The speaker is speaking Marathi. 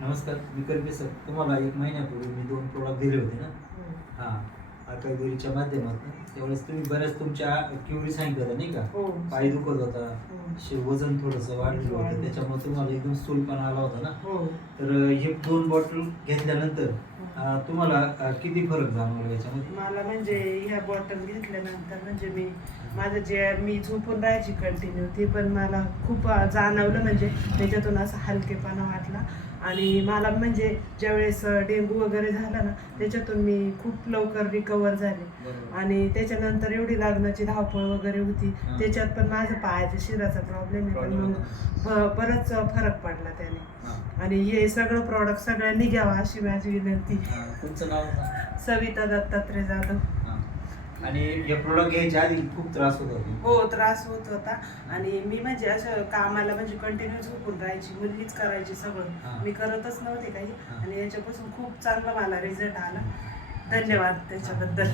नमस्कार, मी करपे सर. तुम्हाला 1 महिन्यापूर्वी मी 2 प्रोडक्ट दिले होते ना. हां, आकाशवाणीच्या माध्यमातून. त्यावेळेस तुम्ही बऱ्याच तुमच्या क्युरी सांगितलं होतं नाही का? हो. पाय दुखत होता, वजन थोडंसं वाढलेलं होतं, वाढलं. त्याच्यामुळे तुम्हाला एकदम स्थूलपणा आला होता ना. हो. तर हे 2 बॉटल घेतल्यानंतर तुम्हाला किती फरक जाणवला याच्यामध्ये? मला म्हणजे ह्या बॉटल घेतल्यानंतर म्हणजे मी झोपून राहायची कंटिन्यू, ते पण मला खूप जाणवलं. म्हणजे त्याच्यातून असा हलकेपणा वाटला. आणि मला म्हणजे ज्यावेळेस डेंग्यू वगैरे झाला ना, त्याच्यातून मी खूप लवकर रिकवर झाले. आणि त्याच्यानंतर एवढी लग्नाची धावपळ वगैरे होती, त्याच्यात पण माझा पायाच्या शिराचा प्रॉब्लेम आहे, पण मग बराच फरक पडला त्याने. आणि हे सगळं प्रॉडक्ट सगळ्यांनी घ्यावं अशी माझी विनंती. तुमचं नाव? सविता दत्तात्रय जाधव. आणि हे प्रोडक्ट घ्यायच्या आधी खूप त्रास होत होता? हो, त्रास होत होता. आणि मी म्हणजे असं कामाला म्हणजे कंटिन्यू झोपून राहायची, मुलगीच करायची सगळं, मी करतच नव्हते काही. आणि याच्यापासून खूप चांगला मला रिझल्ट आला. धन्यवाद त्याच्याबद्दल.